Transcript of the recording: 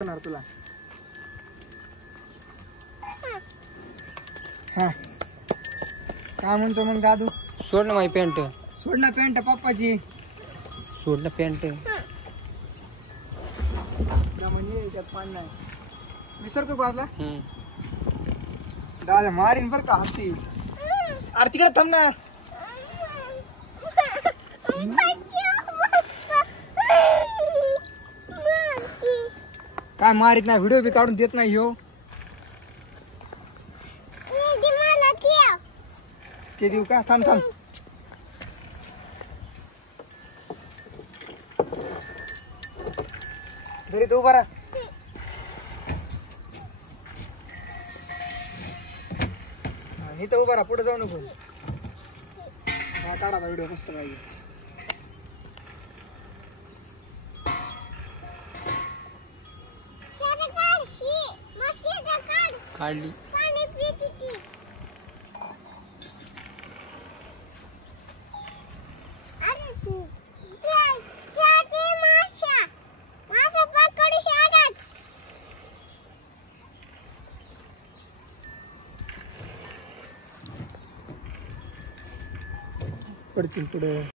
तुला हा काय म्हणतो मग दादू? सोड ना माझी पॅन्ट. सोड ना पॅन्ट पप्पाची. सोड ना पॅन्ट. म्हणजे त्यात पाणी नाही विसरतो बाजला. दादा मारीन बर का हत्ती. अरे तिकडे थांब ना. काय मारित नाही, व्हिडिओ बी काढून देत नाही ह्यो. ते देऊ का? थांब थांब. घरी तो उभा राहा. इथं उभा राहा, पुढे जाऊ नको. हा काढा व्हिडिओ मस्त पाहिजे. काढली. पडतील पुढे.